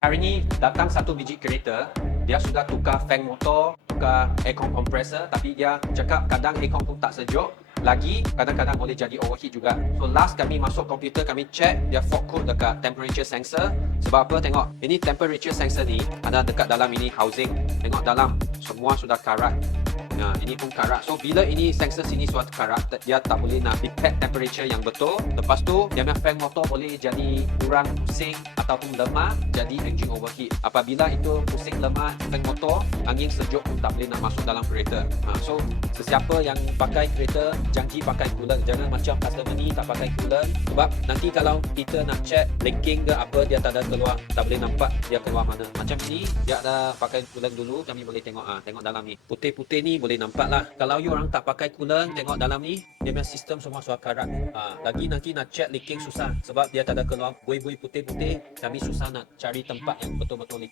Hari ni datang satu biji kereta, dia sudah tukar fan motor, tukar aircon compressor, tapi dia cakap kadang aircon pun tak sejuk. Lagi, kadang-kadang boleh jadi overheat juga. So last kami masuk komputer, kami check dia fault code dekat temperature sensor. Sebab apa? Tengok, ini temperature sensor ni ada dekat dalam ini housing. Tengok dalam, semua sudah karat. Ini pun karat. So bila ini sensor sini suatu karat, dia tak boleh nak detect temperature yang betul. Lepas tu dia punya fan motor boleh jadi kurang pusing ataupun lemah, jadi engine overheat. Apabila itu pusing lemah fan motor, angin sejuk pun tak boleh nak masuk dalam kereta. So sesiapa yang pakai kereta janji pakai coolant. Jangan macam customer ni tak pakai coolant, sebab nanti kalau kita nak check leaking ke apa, dia tak ada keluar, tak boleh nampak dia keluar mana. Macam ni dia ada pakai coolant dulu, kami boleh tengok tengok dalam ni. Putih-putih ni boleh nampak lah. Kalau you orang tak pakai coolant, tengok dalam ni dia punya sistem semua suara karat. Lagi nanti nak check leaking susah, sebab dia tak ada keluar buih-buih putih-putih. Kami susah nak cari tempat yang betul-betul leaking.